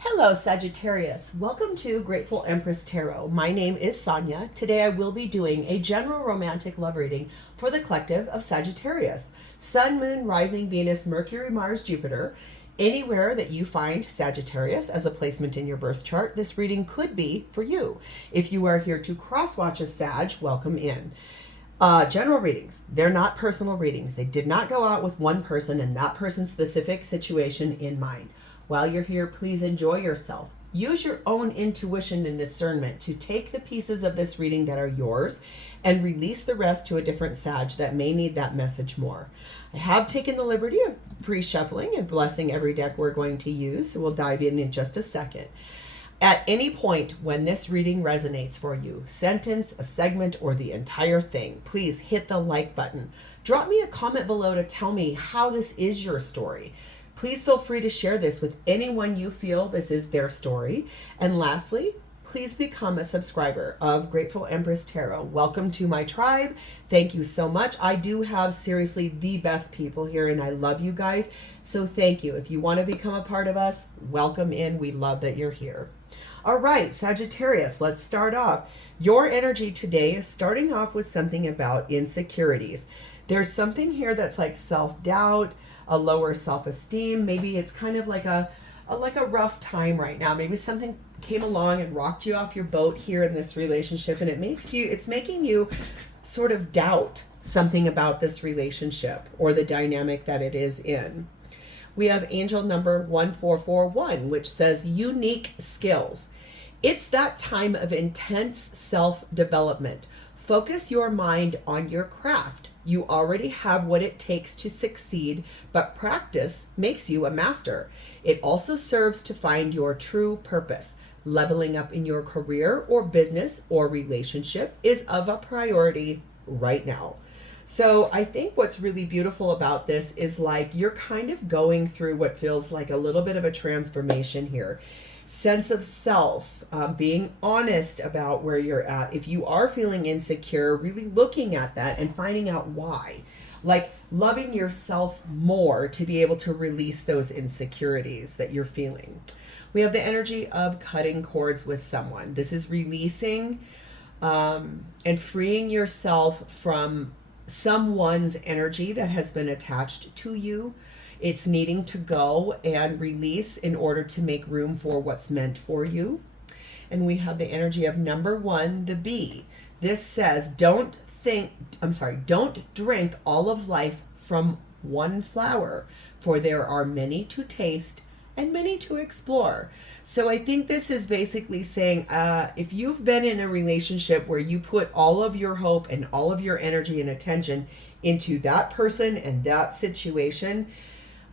Hello, Sagittarius. Welcome to Grateful Empress Tarot. My name is Sonia. Today I will be doing a general romantic love reading for the collective of Sagittarius. Sun, Moon, Rising, Venus, Mercury, Mars, Jupiter. Anywhere that you find Sagittarius as a placement in your birth chart, this reading could be for you. If you are here to cross-watch a Sag, welcome in. General readings, they're not personal readings. They did not go out with one person and that person's specific situation in mind. While you're here, please enjoy yourself. Use your own intuition and discernment to take the pieces of this reading that are yours and release the rest to a different Sag that may need that message more. I have taken the liberty of pre-shuffling and blessing every deck we're going to use, so we'll dive in just a second. At any point when this reading resonates for you, sentence, a segment, or the entire thing, please hit the like button. Drop me a comment below to tell me how this is your story. Please feel free to share this with anyone you feel this is their story. And lastly, please become a subscriber of Grateful Empress Tarot. Welcome to my tribe. Thank you so much. I do have seriously the best people here and I love you guys. So thank you. If you want to become a part of us, welcome in. We love that you're here. All right, Sagittarius, let's start off. Your energy today is starting off with something about insecurities. There's something here that's like self-doubt, a lower self-esteem. Maybe it's kind of like a rough time right now. Maybe something came along and rocked you off your boat here in this relationship, and it's making you sort of doubt something about this relationship or the dynamic that it is in. We have angel number 1441, which says unique skills. It's that time of intense self-development. Focus your mind on your craft. You already have what it takes to succeed, but practice makes you a master. It also serves to find your true purpose. Leveling up in your career or business or relationship is of a priority right now. So I think what's really beautiful about this is like you're kind of going through what feels like a little bit of a transformation here. Sense of self, being honest about where you're at. If you are feeling insecure, really looking at that and finding out why. Like loving yourself more to be able to release those insecurities that you're feeling. We have the energy of cutting cords with someone. This is releasing and freeing yourself from someone's energy that has been attached to you. It's needing to go and release in order to make room for what's meant for you. And we have the energy of number 1, the bee. This says, don't drink all of life from one flower, for there are many to taste and many to explore. So I think this is basically saying, if you've been in a relationship where you put all of your hope and all of your energy and attention into that person and that situation,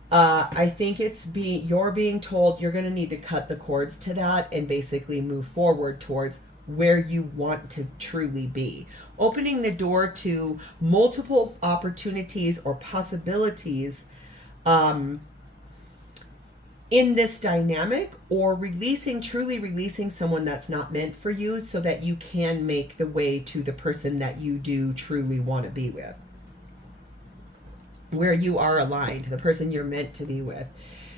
I think you're being told you're going to need to cut the cords to that and basically move forward towards where you want to truly be. Opening the door to multiple opportunities or possibilities in this dynamic, or truly releasing someone that's not meant for you so that you can make the way to the person that you do truly want to be with. Where you are aligned, the person you're meant to be with.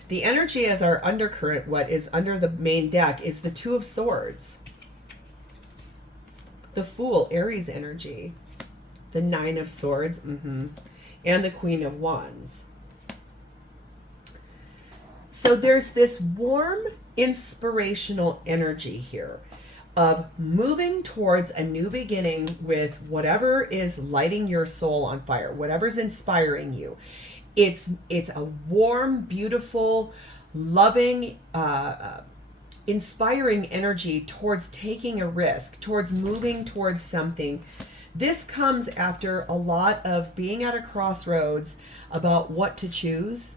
The energy as our undercurrent, what is under the main deck, is the Two of Swords. The Fool, Aries energy. The Nine of Swords, and the Queen of Wands. So there's this warm, inspirational energy here of moving towards a new beginning with whatever is lighting your soul on fire, whatever's inspiring you. It's a warm, beautiful, loving, inspiring energy towards taking a risk, towards moving towards something. This comes after a lot of being at a crossroads about what to choose.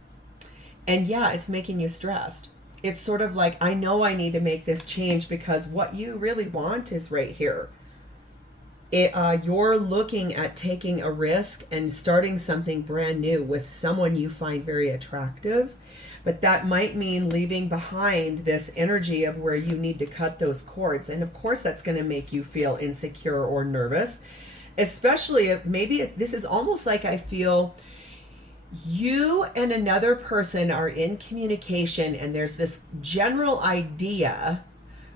And yeah, it's making you stressed. It's sort of like, I know I need to make this change because what you really want is right here. You're looking at taking a risk and starting something brand new with someone you find very attractive. But that might mean leaving behind this energy of where you need to cut those cords. And of course, that's going to make you feel insecure or nervous, especially if maybe this is almost like I feel You and another person are in communication, and there's this general idea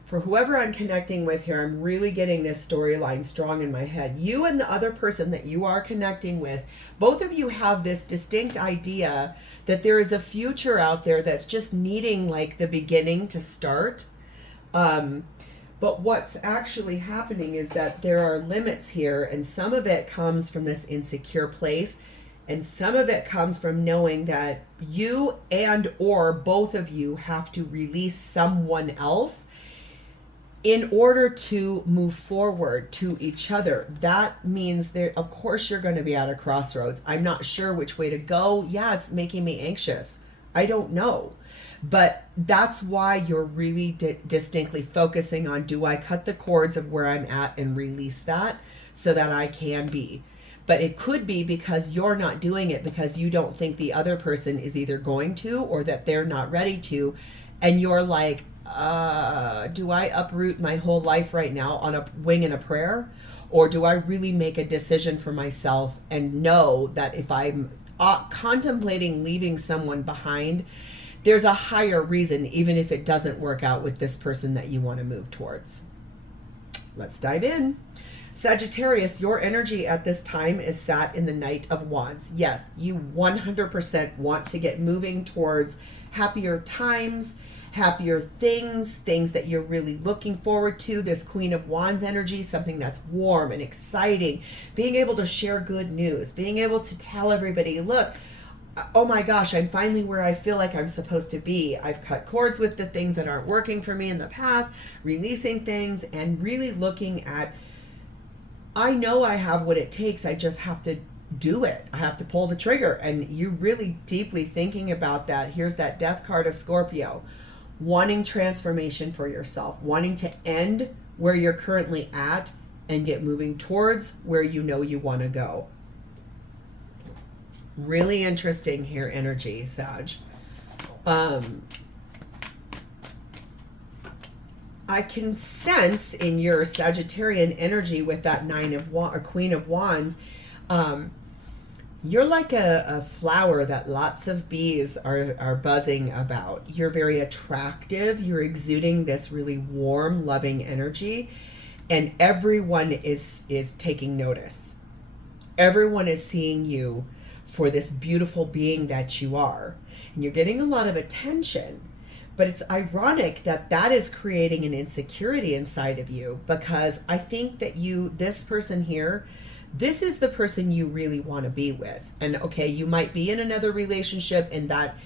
for whoever I'm connecting with here. I'm really getting this storyline strong in my head. You and the other person that you are connecting with, both of you have this distinct idea that there is a future out there that's just needing like the beginning to start. But what's actually happening is that there are limits here, and some of it comes from this insecure place. And some of it comes from knowing that you and or both of you have to release someone else in order to move forward to each other. That means that, of course, you're going to be at a crossroads. I'm not sure which way to go. Yeah, it's making me anxious. I don't know. But that's why you're really distinctly focusing on, do I cut the cords of where I'm at and release that so that I can be? But it could be because you're not doing it because you don't think the other person is either going to or that they're not ready to. And you're like, do I uproot my whole life right now on a wing and a prayer? Or do I really make a decision for myself and know that if I'm contemplating leaving someone behind, there's a higher reason, even if it doesn't work out with this person that you want to move towards? Let's dive in. Sagittarius, your energy at this time is sat in the Knight of Wands. Yes, you 100% want to get moving towards happier times, happier things that you're really looking forward to. This Queen of Wands energy, something that's warm and exciting, being able to share good news, being able to tell everybody, look, oh my gosh, I'm finally where I feel like I'm supposed to be. I've cut cords with the things that aren't working for me in the past, releasing things, and really looking at, I know I have what it takes. I just have to do it. I have to pull the trigger. And you really deeply thinking about that. Here's that death card of Scorpio. Wanting transformation for yourself. Wanting to end where you're currently at and get moving towards where you know you want to go. Really interesting here, energy, Sag. I can sense in your Sagittarian energy with that Queen of Wands, you're like a flower that lots of bees are buzzing about. You're very attractive. You're exuding this really warm, loving energy, and everyone is taking notice. Everyone is seeing you for this beautiful being that you are, and you're getting a lot of attention. But it's ironic that that is creating an insecurity inside of you, because I think that this person here, this is the person you really want to be with. And okay, you might be in another relationship and that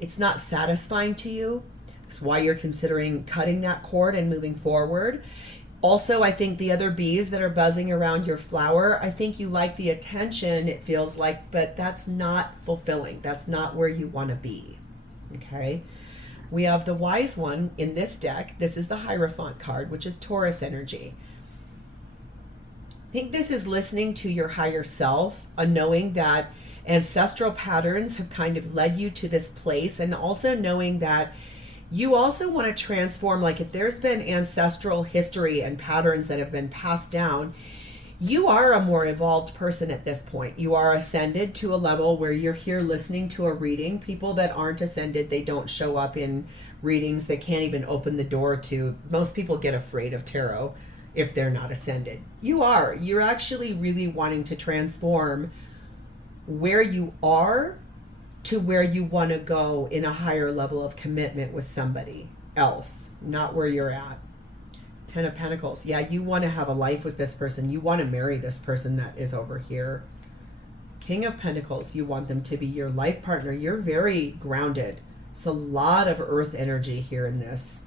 it's not satisfying to you. That's why you're considering cutting that cord and moving forward. Also, I think the other bees that are buzzing around your flower, I think you like the attention, it feels like, but that's not fulfilling. That's not where you want to be. Okay? We have the Wise One in this deck. This is the Hierophant card, which is Taurus energy. I think this is listening to your higher self, knowing that ancestral patterns have kind of led you to this place, and also knowing that you also want to transform, like if there's been ancestral history and patterns that have been passed down, you are a more evolved person at this point. You are ascended to a level where you're here listening to a reading. People that aren't ascended, they don't show up in readings. They can't even open the door to. Most people get afraid of tarot if they're not ascended. You're actually really wanting to transform where you are to where you want to go in a higher level of commitment with somebody else, not where you're at. Ten of Pentacles. Yeah, you want to have a life with this person. You want to marry this person that is over here. King of Pentacles. You want them to be your life partner. You're very grounded. It's a lot of earth energy here in this.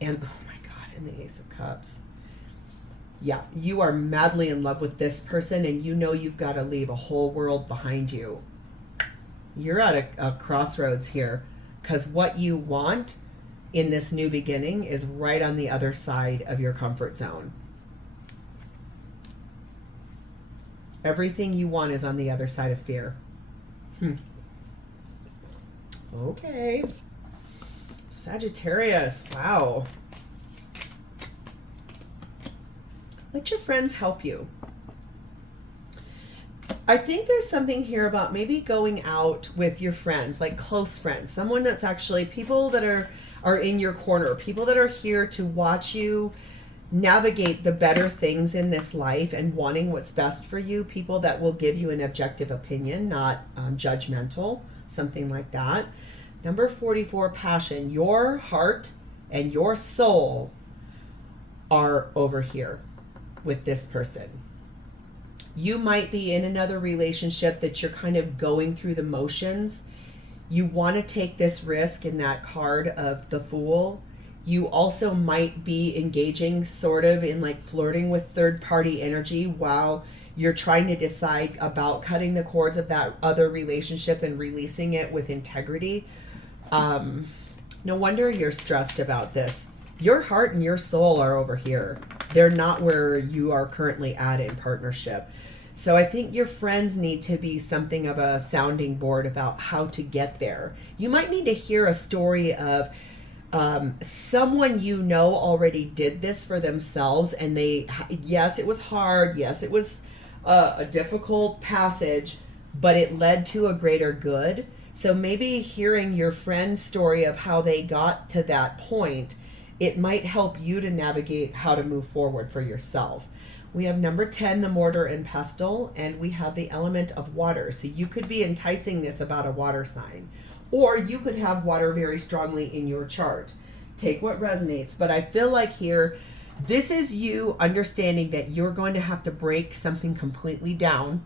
And, oh my God, in the Ace of Cups. Yeah, you are madly in love with this person, and you know you've got to leave a whole world behind you. You're at a crossroads here, because what you want in this new beginning is right on the other side of your comfort zone. Everything you want is on the other side of fear. Okay. Sagittarius, wow. Let your friends help you. I think there's something here about maybe going out with your friends, like close friends, someone that's actually people that are in your corner, people that are here to watch you navigate the better things in this life and wanting what's best for you, people that will give you an objective opinion, not judgmental, something like that. Number 44, passion. Your heart and your soul are over here with this person. You might be in another relationship that you're kind of going through the motions. You want to take this risk in that card of the Fool. You also might be engaging sort of in like flirting with third party energy while you're trying to decide about cutting the cords of that other relationship and releasing it with integrity. No wonder you're stressed about this. Your heart and your soul are over here. They're not where you are currently at in partnership. So I think your friends need to be something of a sounding board about how to get there. You might need to hear a story of someone you know already did this for themselves, and yes, it was hard. Yes, it was a difficult passage, but it led to a greater good. So maybe hearing your friend's story of how they got to that point, it might help you to navigate how to move forward for yourself. We have number 10, the mortar and pestle, and we have the element of water. So you could be enticing this about a water sign, or you could have water very strongly in your chart. Take what resonates. But I feel like here, this is you understanding that you're going to have to break something completely down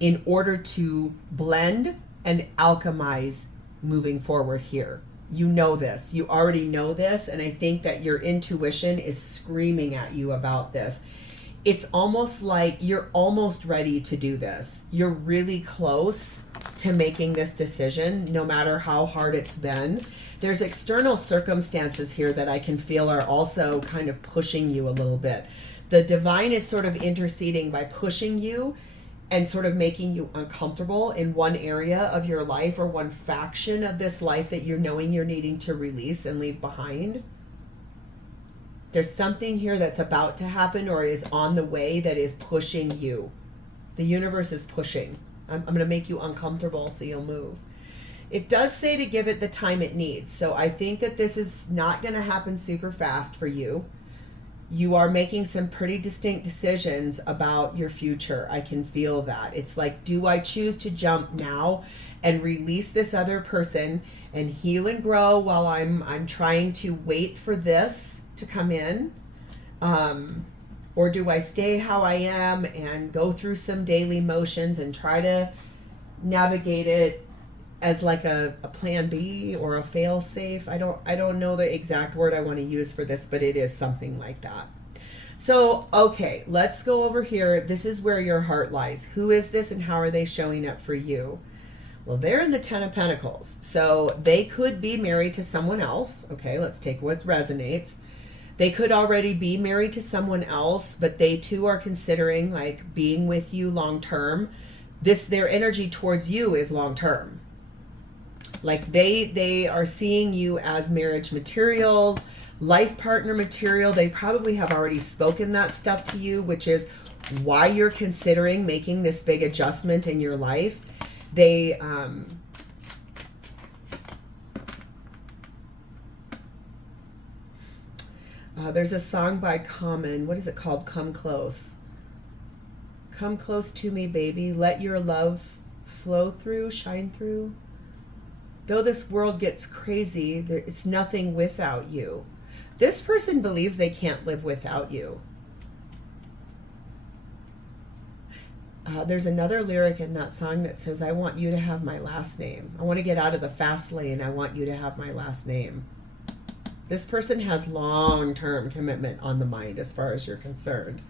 in order to blend and alchemize moving forward here. You know this. You already know this, and I think that your intuition is screaming at you about this. It's almost like you're almost ready to do this. You're really close to making this decision, no matter how hard it's been. There's external circumstances here that I can feel are also kind of pushing you a little bit. The divine is sort of interceding by pushing you and sort of making you uncomfortable in one area of your life or one faction of this life that you're knowing you're needing to release and leave behind. There's something here that's about to happen or is on the way that is pushing you. The universe is pushing. I'm going to make you uncomfortable so you'll move. It does say to give it the time it needs. So I think that this is not going to happen super fast for you. You are making some pretty distinct decisions about your future. I can feel that. It's like, do I choose to jump now and release this other person and heal and grow while I'm trying to wait for this to come in? Or do I stay how I am and go through some daily motions and try to navigate it as like a plan B or a fail safe? I don't know the exact word I want to use for this, but it is something like that. So, okay, let's go over here. This is where your heart lies. Who is this and how are they showing up for you? Well, they're in the 10 of Pentacles. So they could be married to someone else. Okay, let's take what resonates. They could already be married to someone else, but they too are considering like being with you long term. Their energy towards you is long term. Like they are seeing you as marriage material, life partner material. They probably have already spoken that stuff to you, which is why you're considering making this big adjustment in your life. There's a song by Coleman. What is it called? Come Close. Come close to me, baby. Let your love flow through, shine through. Though this world gets crazy, it's nothing without you. This person believes they can't live without you. There's another lyric in that song that says, I want you to have my last name. I want to get out of the fast lane. I want you to have my last name. This person has long-term commitment on the mind as far as you're concerned.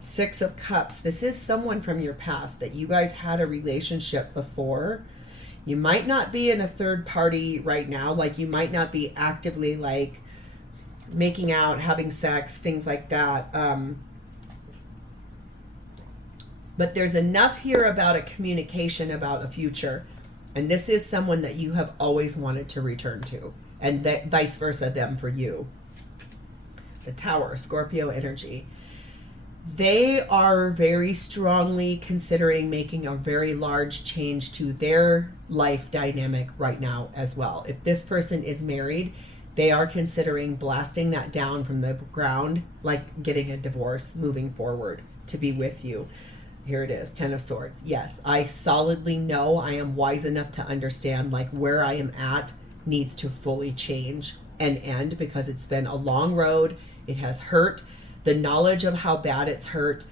6 of Cups. This is someone from your past that you guys had a relationship before. You might not be in a third party right now. Like you might not be actively like making out, having sex, things like that. But there's enough here about a communication about a future. And this is someone that you have always wanted to return to. And vice versa them for you. The Tower, Scorpio energy. They are very strongly considering making a very large change to their life dynamic right now as well. If this person is married, they are considering blasting that down from the ground, like getting a divorce, moving forward to be with you. Here it is, Ten of Swords. Yes, I solidly know, I am wise enough to understand like where I am at needs to fully change and end, because it's been a long road. It has hurt. The knowledge of how bad it's hurt.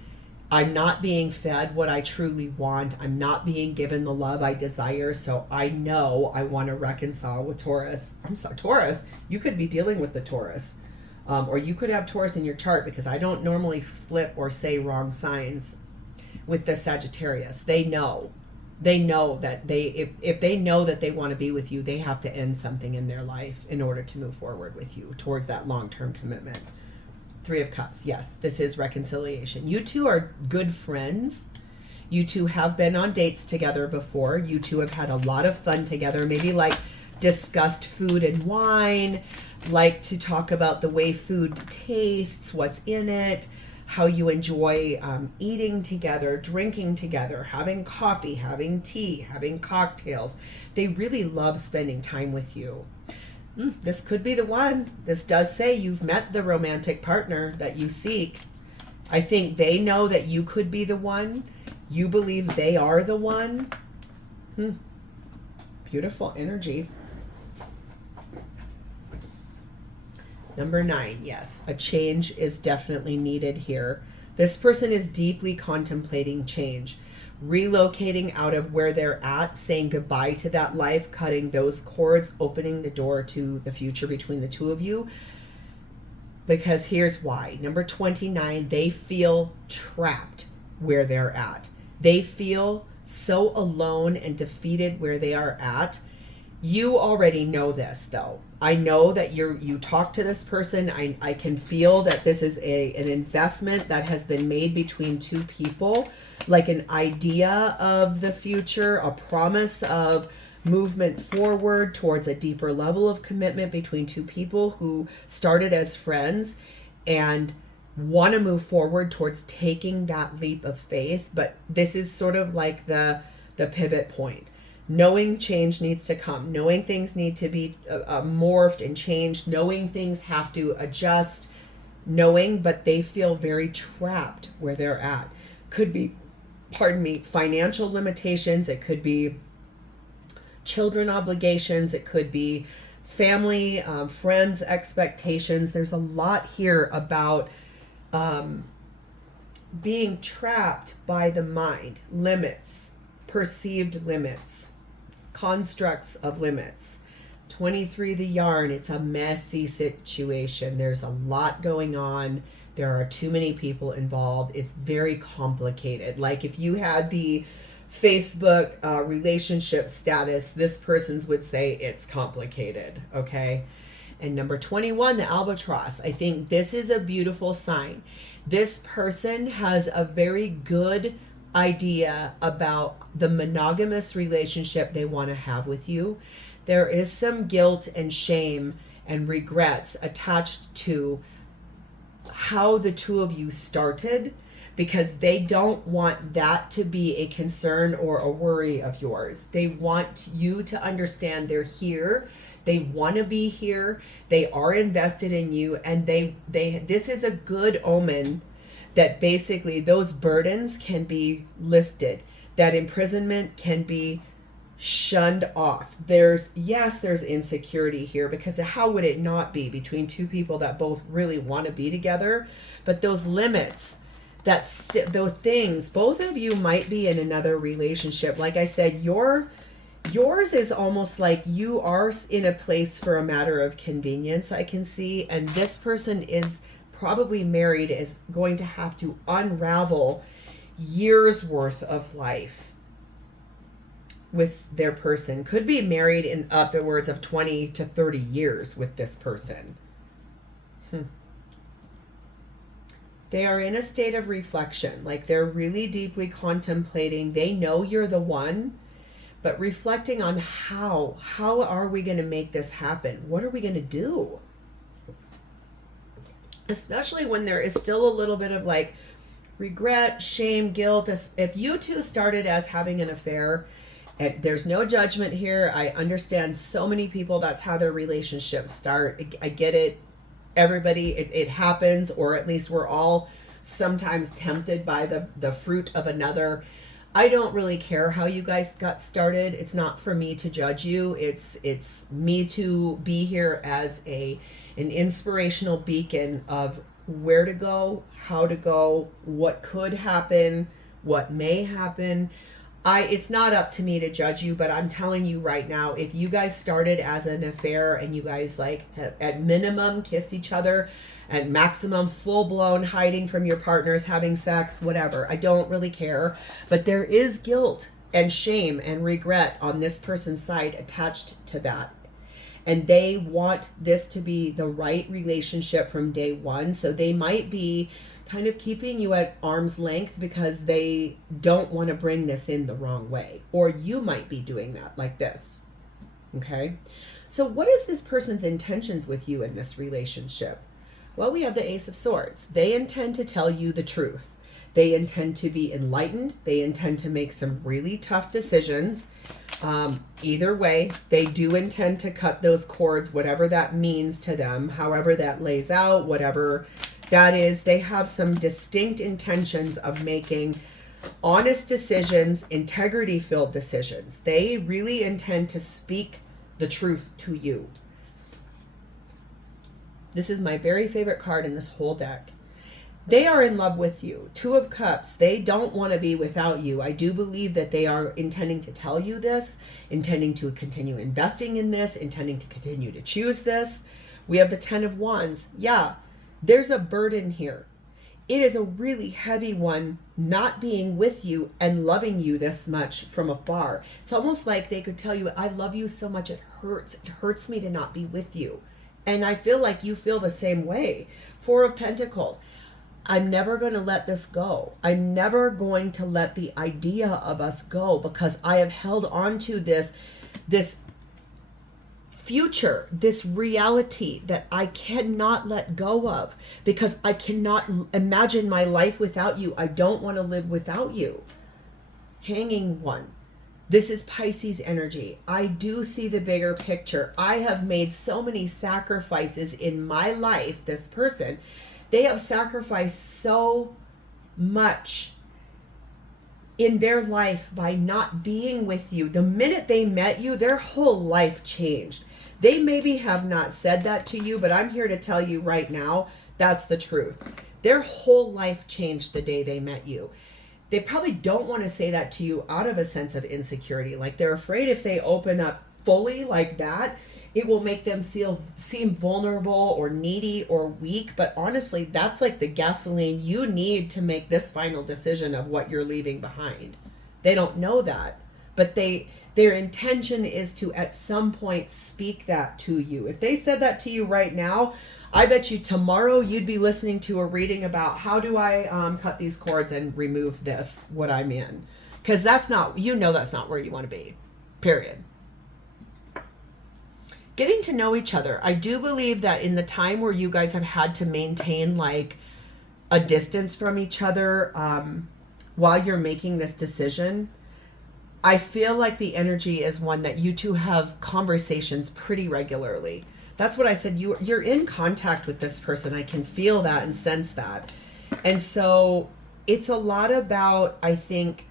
I'm not being fed what I truly want. I'm not being given the love I desire. So I know I want to reconcile with Taurus. I'm sorry, Taurus. You could be dealing with the Taurus. Or you could have Taurus in your chart, because I don't normally flip or say wrong signs with the Sagittarius. They know. They know that if they know that they want to be with you, they have to end something in their life in order to move forward with you towards that long-term commitment. Three of Cups. Yes, this is reconciliation. You two are good friends. You two have been on dates together before. You two have had a lot of fun together. Maybe like discussed food and wine, like to talk about the way food tastes, what's in it, how you enjoy eating together, drinking together, having coffee, having tea, having cocktails. They really love spending time with you. This could be the one. This does say you've met the romantic partner that you seek. I think they know that you could be the one. You believe they are the one. Beautiful energy. Number 9, yes, a change is definitely needed here. This person is deeply contemplating change, relocating out of where they're at, saying goodbye to that life, cutting those cords, opening the door to the future between the two of you. Because here's why. Number 29, they feel trapped where they're at. They feel so alone and defeated where they are at. You already know this, though. I know that you talk to this person. I can feel that this is an investment that has been made between two people, like an idea of the future, a promise of movement forward towards a deeper level of commitment between two people who started as friends and want to move forward towards taking that leap of faith. But this is sort of like the pivot point. Knowing change needs to come, knowing things need to be morphed and changed, knowing things have to adjust, but they feel very trapped where they're at. Could be, financial limitations. It could be children obligations. It could be family, friends' expectations. There's a lot here about being trapped by the mind, limits, perceived limits, constructs of limits. 23, the yarn. It's a messy situation. There's a lot going on. There are too many people involved. It's very complicated. Like if you had the Facebook relationship status, this person's would say it's complicated. Okay. And number 21, the albatross. I think this is a beautiful sign. This person has a very good idea about the monogamous relationship they want to have with you. There is some guilt and shame and regrets attached to how the two of you started, because they don't want that to be a concern or a worry of yours. They want you to understand they're here. They want to be here. They are invested in you, and this is a good omen that basically those burdens can be lifted, that imprisonment can be shunned off. There's insecurity here, because how would it not be between two people that both really want to be together? But those limits, those things, both of you might be in another relationship. Like I said, yours is almost like you are in a place for a matter of convenience, I can see, and this person is probably married, is going to have to unravel years worth of life with their person. Could be married in upwards of 20 to 30 years with this person. They are in a state of reflection, like they're really deeply contemplating. They know you're the one, but reflecting on how are we going to make this happen? What are we going to do? Especially when there is still a little bit of like regret, shame, guilt. If you two started as having an affair, and there's no judgment here. I understand so many people, that's how their relationships start. I get it. Everybody, it happens, or at least we're all sometimes tempted by the fruit of another. I don't really care how you guys got started. It's not for me to judge you. It's me to be here as an inspirational beacon of where to go, how to go, what could happen, what may happen. It's not up to me to judge you, but I'm telling you right now, if you guys started as an affair and you guys like at minimum kissed each other, at maximum full-blown hiding from your partners, having sex, whatever, I don't really care. But there is guilt and shame and regret on this person's side attached to that. And they want this to be the right relationship from day one. So they might be kind of keeping you at arm's length because they don't want to bring this in the wrong way. Or you might be doing that like this. Okay? So what is this person's intentions with you in this relationship? Well, we have the Ace of Swords. They intend to tell you the truth. They intend to be enlightened. They intend to make some really tough decisions. Either way, they do intend to cut those cords, whatever that means to them, however that lays out, whatever that is. They have some distinct intentions of making honest decisions, integrity-filled decisions. They really intend to speak the truth to you. This is my very favorite card in this whole deck. They are in love with you. Two of Cups. They don't want to be without you. I do believe that they are intending to tell you this, intending to continue investing in this, intending to continue to choose this. We have the Ten of Wands. Yeah, there's a burden here. It is a really heavy one, not being with you and loving you this much from afar. It's almost like they could tell you, I love you so much it hurts. It hurts me to not be with you. And I feel like you feel the same way. Four of Pentacles. I'm never going to let this go. I'm never going to let the idea of us go because I have held on to this future, this reality that I cannot let go of because I cannot imagine my life without you. I don't want to live without you. Hanging One. This is Pisces energy. I do see the bigger picture. I have made so many sacrifices in my life, this person. They have sacrificed so much in their life by not being with you. The minute they met you, their whole life changed. They maybe have not said that to you, but I'm here to tell you right now, that's the truth. Their whole life changed the day they met you. They probably don't want to say that to you out of a sense of insecurity. Like they're afraid if they open up fully like that, it will make them seem vulnerable or needy or weak. But honestly, that's like the gasoline you need to make this final decision of what you're leaving behind. They don't know that, but their intention is to at some point speak that to you. If they said that to you right now, I bet you tomorrow you'd be listening to a reading about how do I cut these cords and remove this, what I'm in. Because that's not where you want to be, period. Getting to know each other. I do believe that in the time where you guys have had to maintain like a distance from each other while you're making this decision, I feel like the energy is one that you two have conversations pretty regularly. That's what I said. You're in contact with this person. I can feel that and sense that. And so it's a lot about, I think,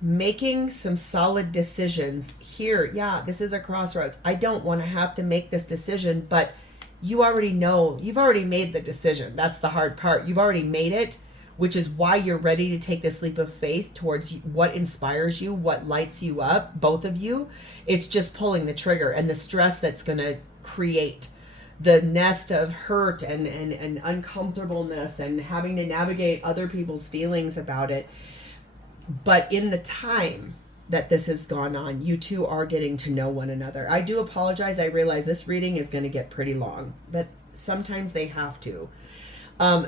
making some solid decisions here. Yeah, this is a crossroads. I don't want to have to make this decision, but you already know. You've already made the decision. That's the hard part. You've already made it, which is why you're ready to take this leap of faith towards what inspires you, what lights you up, both of you. It's just pulling the trigger and the stress that's going to create the nest of hurt and uncomfortableness and having to navigate other people's feelings about it. But in the time that this has gone on, you two are getting to know one another. I do apologize. I realize this reading is going to get pretty long, but sometimes they have to.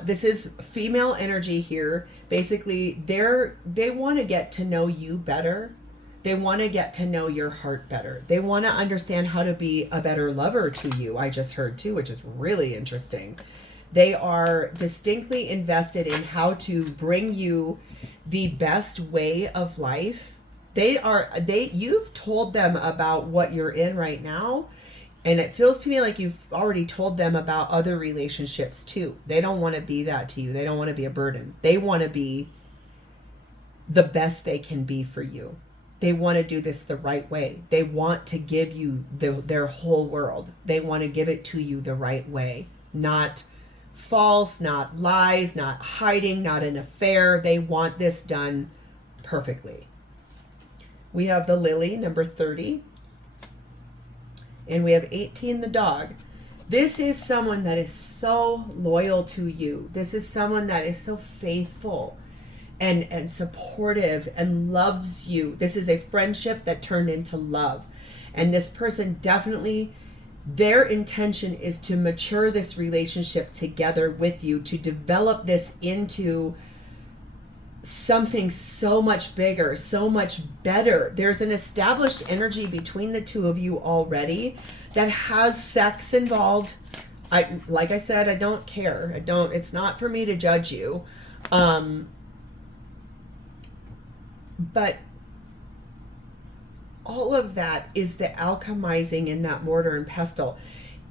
This is female energy here. Basically, they want to get to know you better. They want to get to know your heart better. They want to understand how to be a better lover to you. I just heard too, which is really interesting. They are distinctly invested in how to bring you the best way of life. You've told them about what you're in right now, and it feels to me like you've already told them about other relationships too. They don't want to be that to you. They don't want to be a burden. They want to be the best they can be for you. They want to do this the right way. They want to give you their whole world. They want to give it to you the right way. Not false, not lies, not hiding, not an affair. They want this done perfectly. We have the Lily, number 30. And we have 18, the dog. This is someone that is so loyal to you. This is someone that is so faithful and supportive and loves you. This is a friendship that turned into love. And this person definitely, their intention is to mature this relationship together with you, to develop this into something so much bigger, so much better. There's an established energy between the two of you already that has sex involved. Like I said, I don't care. It's not for me to judge you. But all of that is the alchemizing in that mortar and pestle.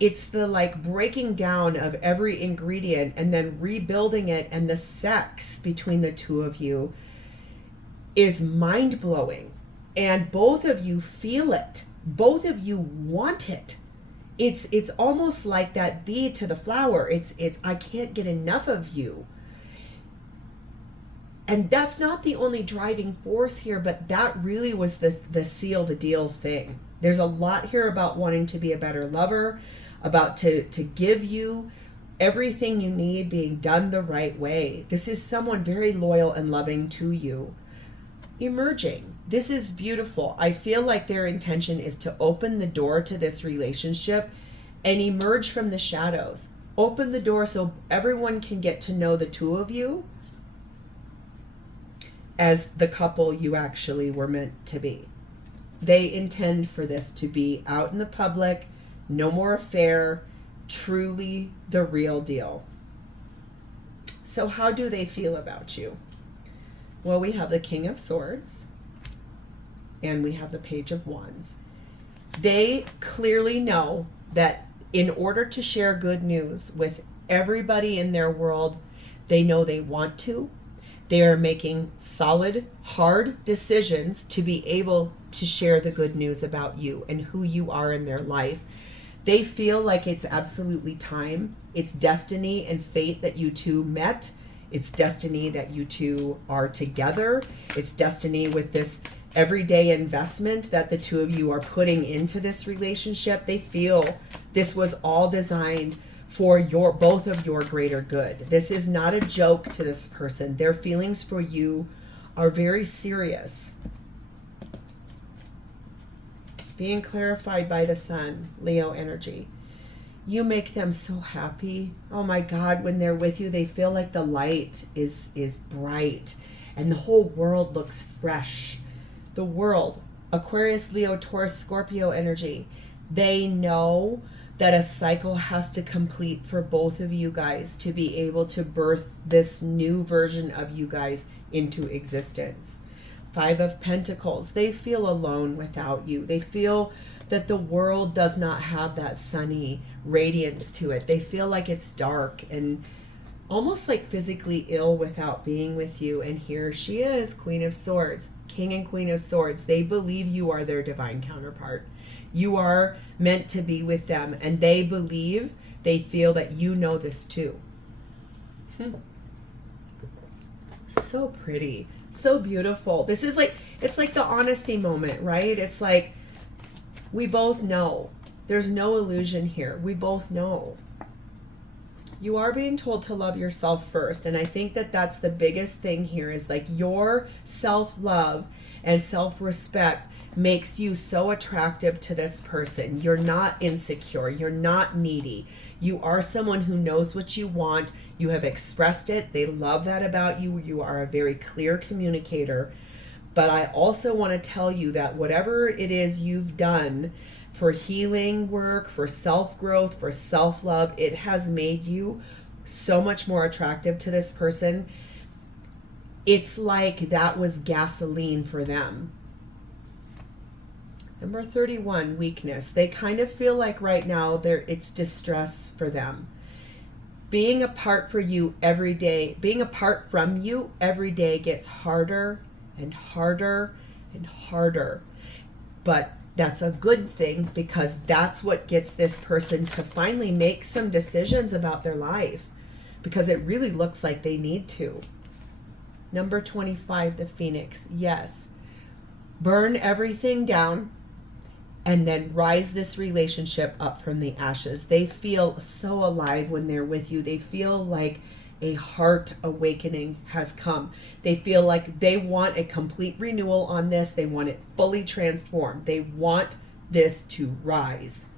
It's the like breaking down of every ingredient and then rebuilding it, and the sex between the two of you is mind-blowing. And both of you feel it. Both of you want it. It's almost like that bee to the flower. It's I can't get enough of you. And that's not the only driving force here, but that really was the seal the deal thing. There's a lot here about wanting to be a better lover, about to give you everything you need being done the right way. This is someone very loyal and loving to you. Emerging. This is beautiful. I feel like their intention is to open the door to this relationship and emerge from the shadows. Open the door so everyone can get to know the two of you as the couple you actually were meant to be. They intend for this to be out in the public, no more affair, truly the real deal. So how do they feel about you? Well, we have the King of Swords and we have the Page of Wands. They clearly know that in order to share good news with everybody in their world, they know they want to. They are making solid, hard decisions to be able to share the good news about you and who you are in their life. They feel like it's absolutely time. It's destiny and fate that you two met. It's destiny that you two are together. It's destiny with this everyday investment that the two of you are putting into this relationship. They feel this was all designed for both of your greater good. This is not a joke to this person. Their feelings for you are very serious. Being clarified by the sun, Leo energy. You make them so happy. Oh my God, when they're with you, they feel like the light is bright and the whole world looks fresh. The world, Aquarius, Leo, Taurus, Scorpio energy. They know that a cycle has to complete for both of you guys to be able to birth this new version of you guys into existence. Five of Pentacles. They feel alone without you. They feel that the world does not have that sunny radiance to it. They feel like it's dark and almost like physically ill without being with you. And here she is, Queen of Swords, King and Queen of Swords. They believe you are their divine counterpart. You are meant to be with them, and they believe, they feel that you know this too. So pretty, so beautiful. This is like, it's like the honesty moment, right? It's like, we both know. There's no illusion here. We both know. You are being told to love yourself first, and I think that that's the biggest thing here is like your self-love and self-respect makes you so attractive to this person. You're not insecure. You're not needy. You are someone who knows what you want. You have expressed it. They love that about you. You are a very clear communicator. But I also want to tell you that whatever it is you've done for healing work, for self-growth, for self-love, it has made you so much more attractive to this person. It's like that was gasoline for them. Number 31, weakness. They kind of feel like right now it's distress for them. Being apart from you every day gets harder and harder and harder. But that's a good thing, because that's what gets this person to finally make some decisions about their life, because it really looks like they need to. Number 25, the Phoenix. Yes. Burn everything down and then rise this relationship up from the ashes. They feel so alive when they're with you. They feel like a heart awakening has come. They feel like they want a complete renewal on this. They want it fully transformed. They want this to rise.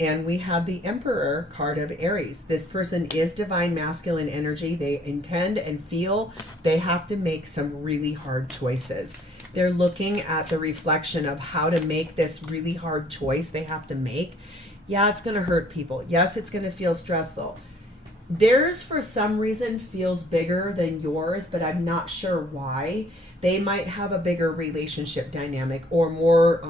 And we have the Emperor card of Aries. This person is divine masculine energy. They intend and feel they have to make some really hard choices. They're looking at the reflection of how to make this really hard choice they have to make. Yeah, it's going to hurt people. Yes, it's going to feel stressful. Theirs, for some reason, feels bigger than yours, but I'm not sure why. They might have a bigger relationship dynamic, or more,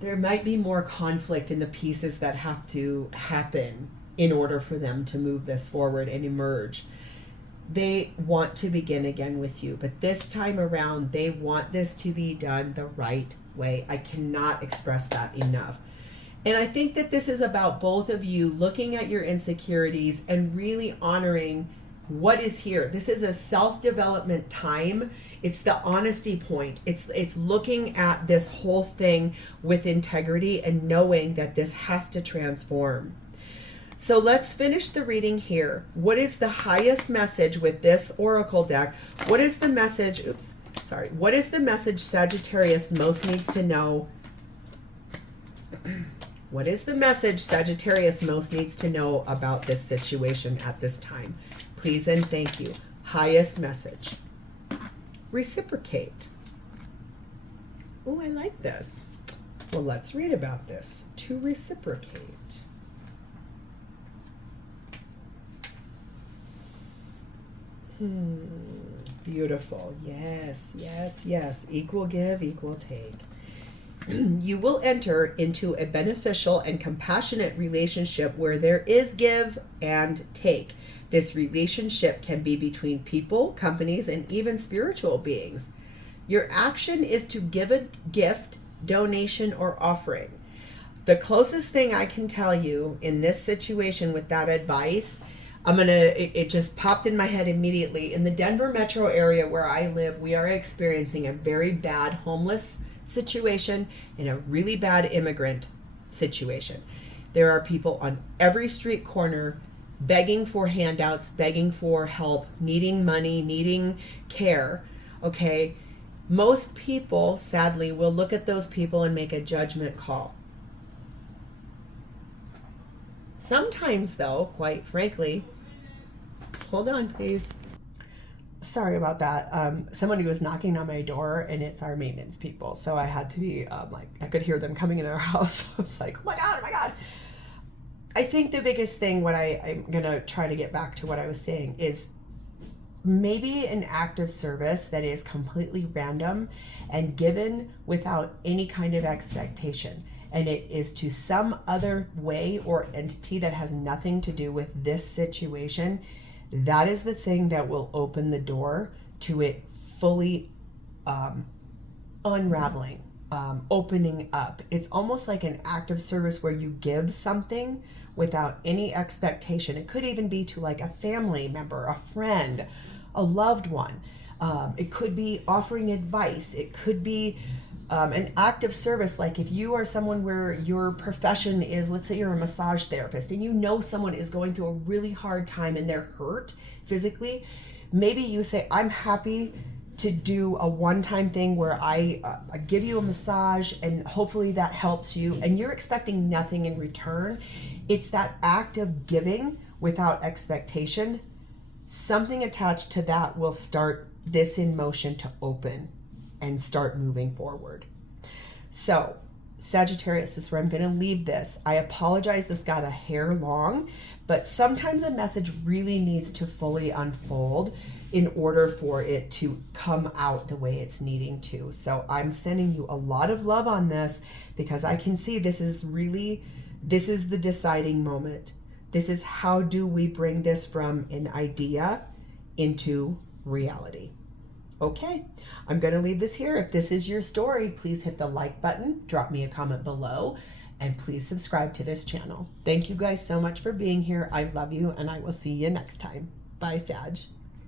there might be more conflict in the pieces that have to happen in order for them to move this forward and emerge. They want to begin again with you, but this time around, they want this to be done the right way. I cannot express that enough. And I think that this is about both of you looking at your insecurities and really honoring what is here. This is a self-development time. It's the honesty point. It's looking at this whole thing with integrity and knowing that this has to transform. So let's finish the reading here. What is the highest message with this oracle deck? What is the message? What is the message Sagittarius most needs to know? What is the message Sagittarius most needs to know about this situation at this time? Please and thank you. Highest message. Reciprocate. Oh, I like this. Well, let's read about this. To reciprocate. Beautiful. Yes, yes, yes. Equal give, equal take. You will enter into a beneficial and compassionate relationship where there is give and take. This relationship can be between people, companies, and even spiritual beings. Your action is to give a gift, donation, or offering. The closest thing I can tell you in this situation with that advice, it just popped in my head immediately. In the Denver metro area where I live, we are experiencing a very bad homeless situation and a really bad immigrant situation. There are people on every street corner begging for handouts, begging for help, needing money, needing care. Okay. Most people, sadly, will look at those people and make a judgment call. Sometimes, though, quite frankly, hold on, please. Sorry about that. Somebody was knocking on my door, and it's our maintenance people. So I had to be I could hear them coming in our house. I was like, oh my God, oh my God. I think the biggest thing, what I'm going to try to get back to what I was saying, is maybe an act of service that is completely random and given without any kind of expectation. And it is to some other way or entity that has nothing to do with this situation. That is the thing that will open the door to it fully unraveling, opening up. It's almost like an act of service where you give something without any expectation. It could even be to like a family member, a friend, a loved one. It could be offering advice. It could be an act of service. Like if you are someone where your profession is, let's say you're a massage therapist and you know someone is going through a really hard time and they're hurt physically, maybe you say, I'm happy to do a one-time thing where I give you a massage and hopefully that helps you, and you're expecting nothing in return. It's that act of giving without expectation. Something attached to that will start this in motion to open and start moving forward. So Sagittarius, this is where I'm going to leave this. I apologize, this got a hair long, but sometimes a message really needs to fully unfold in order for it to come out the way it's needing to. So I'm sending you a lot of love on this, because I can see this is the deciding moment. This is, how do we bring this from an idea into reality? Okay, I'm going to leave this here. If this is your story, please hit the like button, drop me a comment below, and please subscribe to this channel. Thank you guys so much for being here. I love you, and I will see you next time. Bye, Sag.